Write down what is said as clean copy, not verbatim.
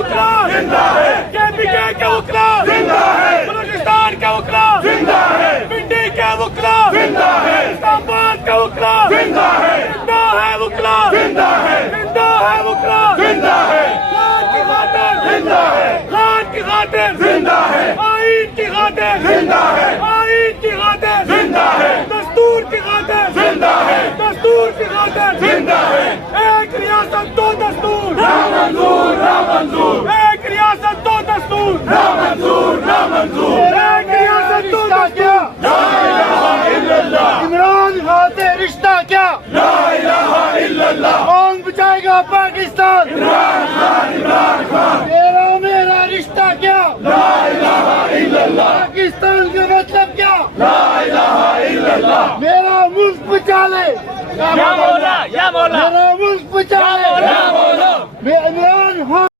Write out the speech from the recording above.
وکلا زندہ ہے KPK کے وکلا زندہ ہے بلوچستان کے وکلا زندہ ہے پنڈی کے وکلا زندہ ہے اسلام آباد کے وکلا زندہ ہے زندہ ہے وکلا زندہ ہے زندہ ہے وکلا زندہ ہے لان کی خاطر زندہ ہے لان کی خاطر زندہ ہے آئین کی خاطر زندہ ہے آئین کی خاطر زندہ ہے دستور کی خاطر زندہ ہے دستور کی خاطر زندہ ہے ایک ریاست دو دستور نہ منظور نہ منظور ایک ریاست دو دستور نہ منظور نہ منظور ایک ریاست دو دستور لا الہ الا اللہ عمران خان سے رشتہ کیا لا الہ الا اللہ کون بچائے گا پاکستان عمران خان میرا رشتہ کیا لا الہ الا اللہ پاکستان کا مطلب کیا لا الہ الا اللہ میرا ملک بچا لے یا مولا یا مولا میرا ملک بچا لے یا مولا